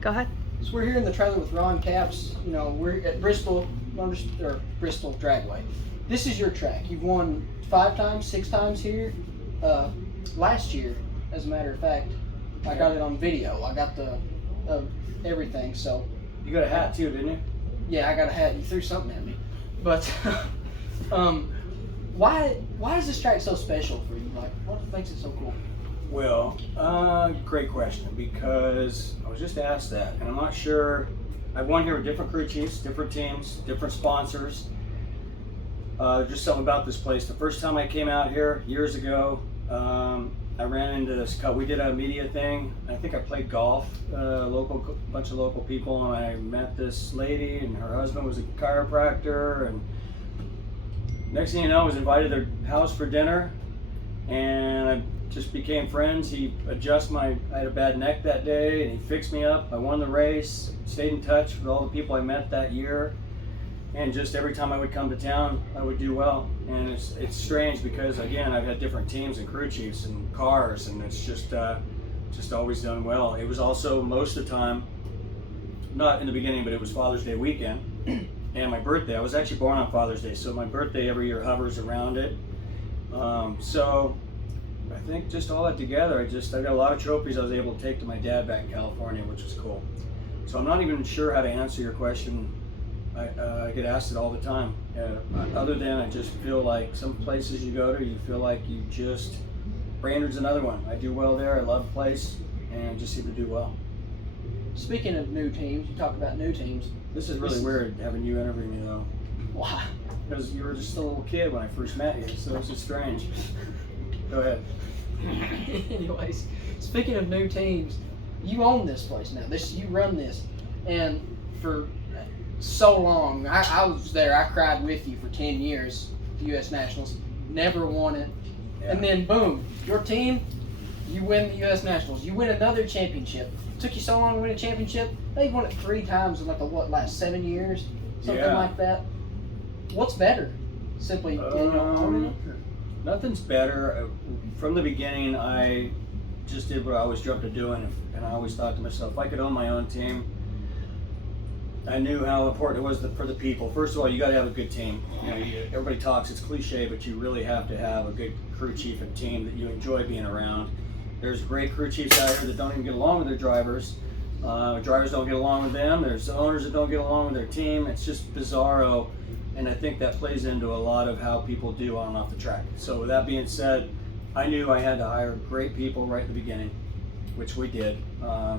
Go ahead. So we're here in the trailer with Ron Capps. You know, we're at Bristol, Bristol Dragway. This is your track. You've won 5 times, 6 times here. Last year, as a matter of fact, I got it on video. I got the everything. So You got a hat too, didn't you? yeah, I got a hat. You threw something at me, but why is this track so special for you? Like, what makes it so cool? Well, great question, because I was just asked that, and I'm not sure. I've won here with different crew chiefs, different teams, different sponsors. Just something about this place. The first time I came out here years ago, I ran into this couple. We did a media thing. I think I played golf, bunch of local people, and I met this lady, and her husband was a chiropractor, and next thing you know, I was invited to their house for dinner, and I just became friends. I had a bad neck that day, and he fixed me up. I won the race, stayed in touch with all the people I met that year, and just every time I would come to town, I would do well. And it's strange because, again, I've had different teams and crew chiefs and cars, and it's just always done well. It was also, most of the time, not in the beginning, but it was Father's Day weekend and my birthday. I was actually born on Father's Day, so my birthday every year hovers around it. So I think just all that together, I got a lot of trophies I was able to take to my dad back in California, which was cool. So I'm not even sure how to answer your question. I get asked it all the time. Other than I just feel like some places you go to, you feel like Brainerd's another one. I do well there. I love the place, and just seem to do well. Speaking of new teams, you talk about new teams. This is really weird having you interview me though. Why? Because you were just a little kid when I first met you, so it's just strange. Go ahead. Anyways, speaking of new teams, you own this place now. You run this, and for so long, I was there. I cried with you for 10 years. The U.S. Nationals, never won it, and then boom, your team, you win the U.S. Nationals. You win another championship. It took you so long to win a championship. They won it 3 times in last 7 years, something like that. What's better? Simply owning it? Nothing's better. From the beginning, I just did what I always dreamt of doing, and I always thought to myself, if I could own my own team, I knew how important it was for the people. First of all, you got to have a good team. Everybody talks, it's cliche, but you really have to have a good crew chief and team that you enjoy being around. There's great crew chiefs out here that don't even get along with their drivers. Drivers don't get along with them. There's owners that don't get along with their team. It's just bizarro. And I think that plays into a lot of how people do on and off the track. So with that being said, I knew I had to hire great people right at the beginning, which we did.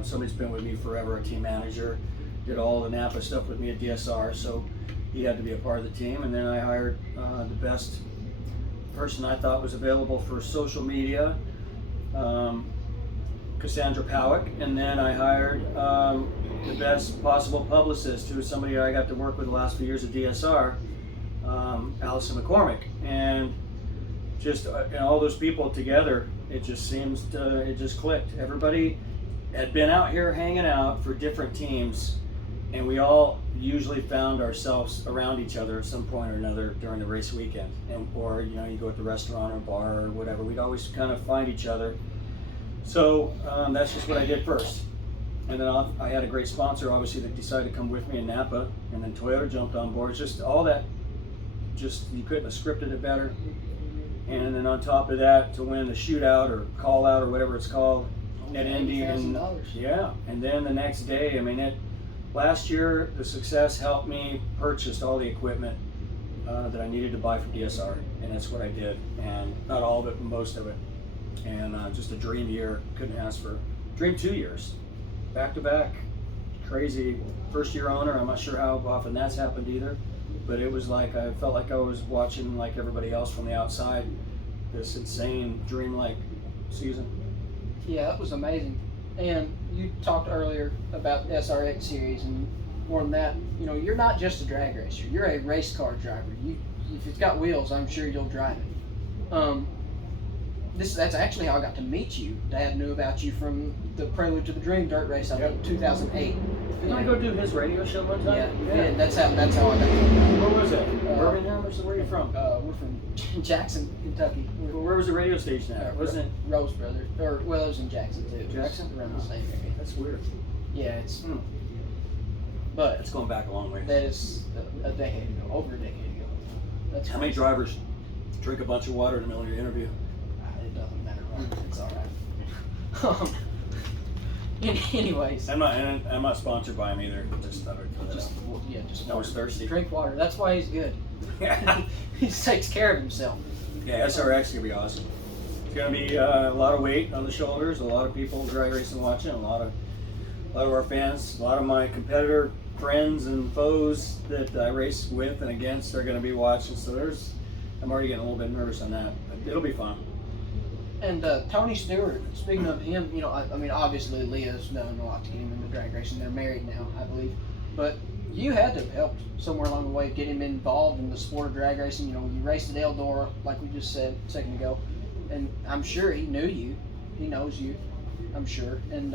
Somebody's been with me forever, a team manager, did all the Napa stuff with me at DSR, so he had to be a part of the team. And then I hired the best person I thought was available for social media, Cassandra Powick, and then I hired the best possible publicist, who was somebody I got to work with the last few years at DSR, Allison McCormick, and just all those people together, it just clicked. Everybody had been out here hanging out for different teams, and we all usually found ourselves around each other at some point or another during the race weekend, or you go at the restaurant or bar or whatever. We'd always kind of find each other. So that's just what I did first. And then I had a great sponsor, obviously, that decided to come with me in Napa, and then Toyota jumped on board. It's just all that, you couldn't have scripted it better. And then on top of that, to win the shootout or call out or whatever it's called at Indy. Yeah, and then the next day, last year, the success helped me purchase all the equipment that I needed to buy for DSR, and that's what I did. And not all of it, but most of it. And just a dream year, couldn't ask for. Dream 2 years, back to back, crazy. First year owner, I'm not sure how often that's happened either, but it was like, I felt like I was watching, like everybody else from the outside, this insane dream-like season. Yeah, that was amazing. And you talked earlier about SRX series, and more than that, you're not just a drag racer, you're a race car driver. If it's got wheels, I'm sure you'll drive it. That's actually how I got to meet you. Dad knew about you from the Prelude to the Dream dirt race I did in 2008. Didn't I go do his radio show one time? Yeah. That's how I got to know you. Where was it? Birmingham, or where are you from? We're from Jackson, Kentucky. Where was the radio station at? Wasn't it Rose Brothers? It was in Jackson too. Jackson? Around the same area. That's weird. Yeah, it's. But It's going back a long way. that is a decade ago, over a decade ago. That's How many crazy. drivers drink a bunch of water in the middle of your interview? It doesn't matter. Right? It's all right. Anyways, I'm not sponsored by him either. Just thought I'd throw that just out. just I was thirsty. drink water. That's why he's good. Yeah, He takes care of himself. SRX is gonna be awesome. It's gonna be a lot of weight on the shoulders. A lot of people drag racing watching. A lot of our fans. A lot of my competitor friends and foes that I race with and against are gonna be watching. So I'm already getting a little bit nervous on that. But it'll be fun. And Tony Stewart, speaking of him, you know, I mean, obviously Leah's done a lot to get him into drag racing. They're married now, I believe. But you had to have helped somewhere along the way get him involved in the sport of drag racing. You know, you raced at Eldora, like we just said a second ago. And I'm sure he knew you. He knows you, I'm sure. And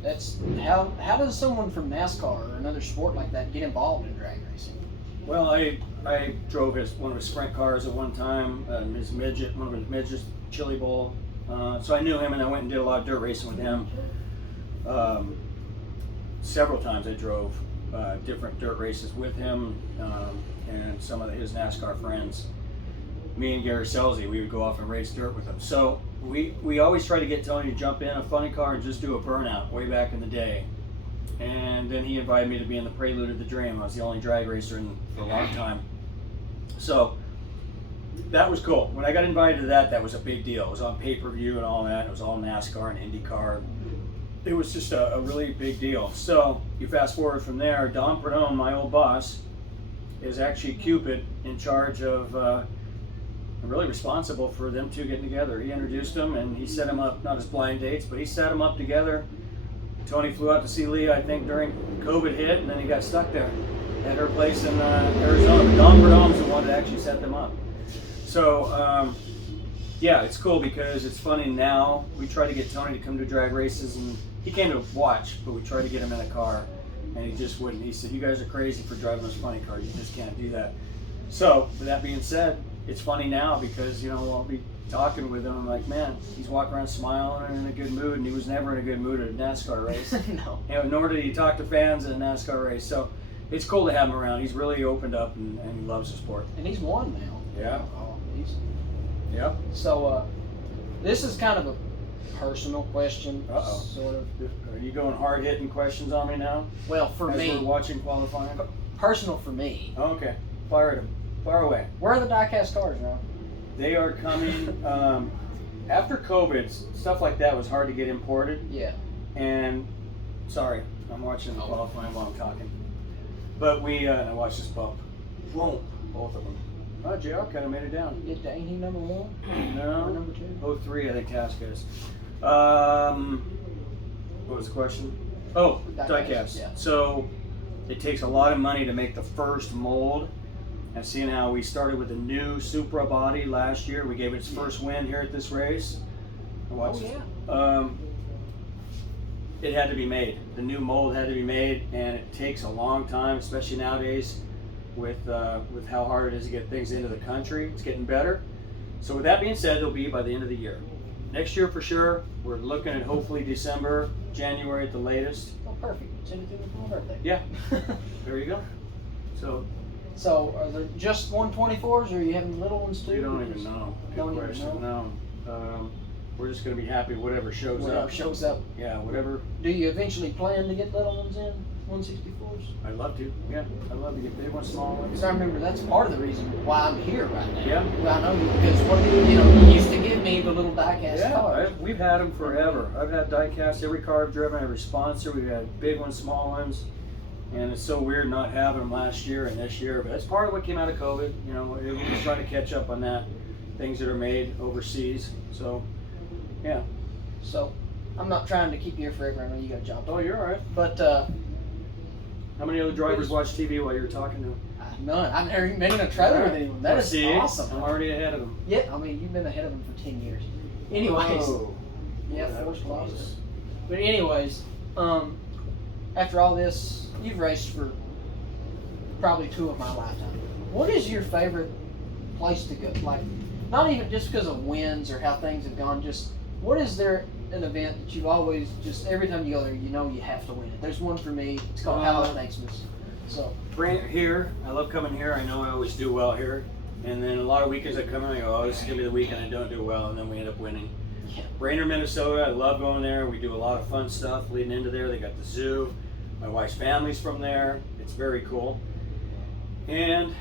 that's how does someone from NASCAR or another sport like that get involved in drag racing? Well, I drove one of his sprint cars at one time, one of his midgets, Chili Bowl. So I knew him, and I went and did a lot of dirt racing with him. Several times I drove different dirt races with him and some of his NASCAR friends. Me and Gary Selzy, we would go off and race dirt with him. So we always try to get Tony to jump in a funny car and just do a burnout way back in the day. And then he invited me to be in the Prelude of the Dream. I was the only drag racer for a long time. So that was cool. When I got invited to that was a big deal. It was on pay-per-view and all that. It was all NASCAR and IndyCar. It was just a really big deal. So you fast forward from there, Don Perdome, my old boss, is actually Cupid in charge of, really responsible for them two getting together. He introduced them and he set them up, not as blind dates, but he set them up together. Tony flew out to see Leah, I think, during COVID hit, and then he got stuck there at her place in Arizona. But Don Perdome's the one that actually set them up. So, yeah, it's cool because it's funny now. We try to get Tony to come to drag races, and he came to watch, but we tried to get him in a car, and he just wouldn't. He said, "You guys are crazy for driving those funny cars. You just can't do that." So, with that being said, it's funny now because, you know, I'll be talking with him. I'm like, man, he's walking around smiling and in a good mood, and he was never in a good mood at a NASCAR race. No. You know, nor did he talk to fans at a NASCAR race. So it's cool to have him around. He's really opened up and he loves the sport. And he's won now. Yeah. Yep. So this is kind of a personal question, Uh-oh. sort of. Are you going hard-hitting questions on me now? Well, for As me, we're watching qualifying? personal for me. Oh, okay. Fire away. Where are the die-cast cars now? They are coming, after COVID, stuff like that was hard to get imported. Yeah. And, sorry, I'm watching the qualifying while I'm talking. But I watched this bump. Boom. Both of them. Oh, JR kind of made it down. Ain't he number one? No. Or number two? 03, I think Task is. What was the question? Oh, die-cast. Yeah. So it takes a lot of money to make the first mold. And seeing how we started with a new Supra body last year, we gave it its first win here at this race. Yeah. It had to be made. The new mold had to be made, and it takes a long time, especially nowadays with how hard it is to get things into the country. It's getting better. So with that being said, it'll be by the end of the year. Next year for sure. We're looking at hopefully December, January at the latest. Oh, perfect. Send it to me for my birthday. Yeah. There you go. So are there just 124s, or are you having little ones too? We don't even know. Good question. No. We're just going to be happy whatever shows Whatever up. shows up. Yeah, whatever. Do you eventually plan to get little ones in 164s? I'd love to. Yeah, I'd love to get big ones, small ones. Because I remember that's part of the reason why I'm here right now. Yeah. Well, I know you because you used to give me the little die-cast cars. We've had them forever. I've had die-cast every car I've driven, every sponsor. We've had big ones, small ones. And it's so weird not having them last year and this year, but that's part of what came out of COVID. You know, we're just trying to catch up on that, things that are made overseas. So, yeah. So, I'm not trying to keep you here forever. I know you got a job. Oh, you're all right. But, how many other drivers watch TV while you were talking to them? none. I've never even been in a trailer with anyone. That is awesome. I'm already ahead of them. Yeah, I mean, you've been ahead of them for 10 years. Anyways. Oh. Yeah, That was 4 close. close. But anyways, after all this, you've raced for probably 2 of my lifetime. What is your favorite place to go? Like, not even just because of wins or how things have gone, just what is there an event that you've always just every time you go there, you know you have to win it? There's one for me. It's called Halloween Thanksmas. So Here, I love coming here. I know I always do well here. And then a lot of weekends I come in, I go, oh, this is gonna be the weekend I don't do well, and then we end up winning. yeah, Brainerd, Minnesota, I love going there. We do a lot of fun stuff leading into there. They got the zoo. My wife's family's from there. It's very cool. And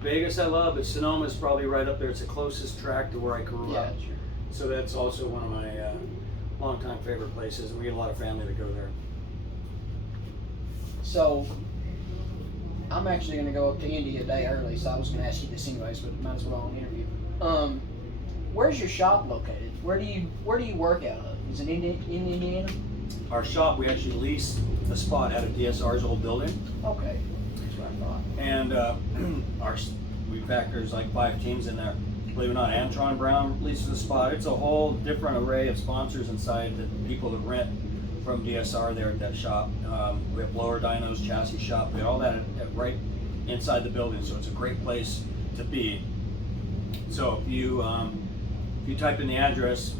Vegas I love, but Sonoma's probably right up there. It's the closest track to where I grew yeah, up. sure. So that's also one of my longtime favorite places, and we get a lot of family that go there. So I'm actually going to go up to Indy a day early, so I was going to ask you this anyways, but might as well on interview. Where's your shop located? Where do you work out of? Is it in Indiana? Our shop, we actually lease a spot out of DSR's old building, Okay, that's what I thought. and there's like 5 teams in there. Believe it or not, Antron Brown leases a spot. It's a whole different array of sponsors inside the people that rent from DSR there at that shop. We have blower dynos, chassis shop, we have all that right inside the building, so it's a great place to be. So if you type in the address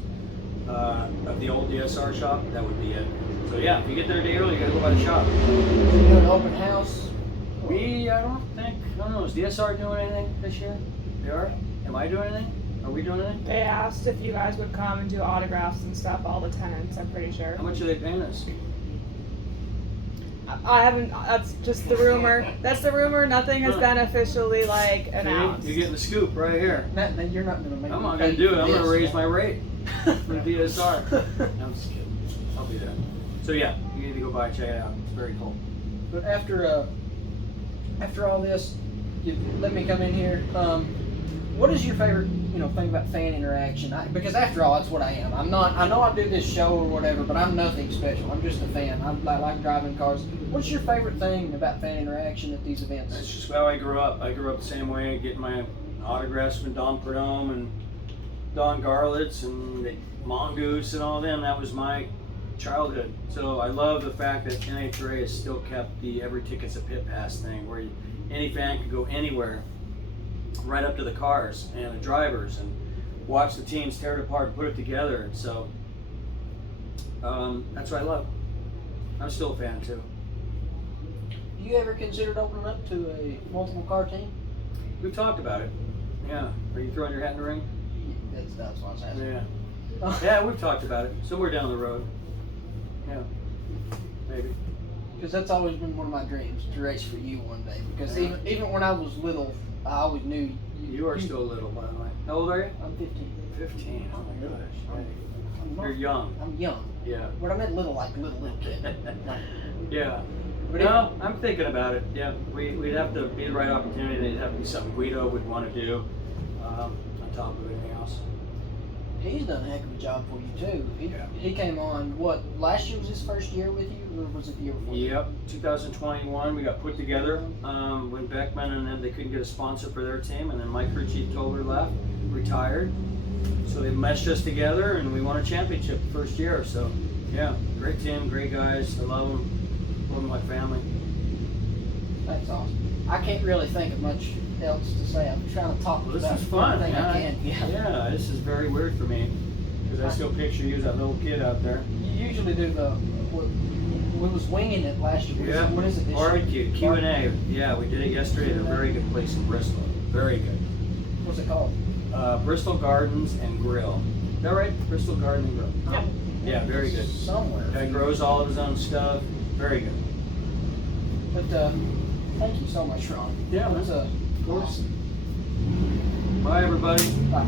of the old DSR shop, that would be it. So yeah, if you get there a day early, you gotta go by the shop. You do an open house? I don't know, is DSR doing anything this year? They are? Am I doing anything? Are we doing anything? They asked if you guys would come and do autographs and stuff, all the tenants, I'm pretty sure. How much are they paying us? I haven't, that's just the rumor. That's the rumor, nothing has been officially like announced. See, you're getting the scoop right here. Matt, you're not going to make I'm me not pay gonna do it. I'm this, gonna raise man. my rate for DSR. I'm just kidding. I'll be there. So yeah, you need to go by and check it out. It's very cool. But after all this, you let me come in here. What is your favorite, thing about fan interaction? Because after all, that's what I am. I'm not. I know I do this show or whatever, but I'm nothing special. I'm just a fan. I like driving cars. What's your favorite thing about fan interaction at these events? That's just how I grew up. I grew up the same way, getting my autographs from Don Perdome and Don Garlitz and the Mongoose and all them. That was my childhood. So I love the fact that NHRA has still kept the every ticket's a pit pass thing, where any fan can go anywhere, right up to the cars and the drivers, and watch the teams tear it apart and put it together. And so that's what I love. I'm still a fan too. You ever considered opening up to a multiple car team? We've talked about it. Yeah. Are you throwing your hat in the ring? That's what I was asking. Yeah. Yeah, we've talked about it. Somewhere down the road. Yeah. Maybe. Because that's always been one of my dreams, to race for you one day. Because even when I was little, I always knew You are still little, by the way. How old are you? I'm 15. 15. Oh my gosh. I'm not- You're young. I'm young. Yeah. But I meant little, like little kid. Yeah. But No, I'm thinking about it. Yeah. We'd have to be the right opportunity. It'd have to be something Guido would want to do on top of anything else. He's done a heck of a job for you too. Yeah. He came on, last year was his first year with you, or was it the year before? Yep, 2021 we got put together when Beckman and then they couldn't get a sponsor for their team, and then my crew chief Toller left, retired. So they meshed us together and we won a championship the first year. So yeah, great team, great guys. I love them. Love them like family. That's awesome. I can't really think of much else to say. I'm trying to talk Well, this about is fun. everything Yeah. I can. Yeah, this is very weird for me because I still picture you as that little kid out there. You usually do we was winging it last year. Yeah. What is it this year? Barbecue, Q&A. Yeah, we did it yesterday at a very good place in Bristol. Very good. What's it called? Bristol Gardens and Grill. Is that right? Bristol Garden and Grill. Yep. Yeah, very good. Somewhere. Guy grows all of his own stuff. Very good. But thank you so much, Ron. Yeah, That was of course. Bye, everybody. Bye.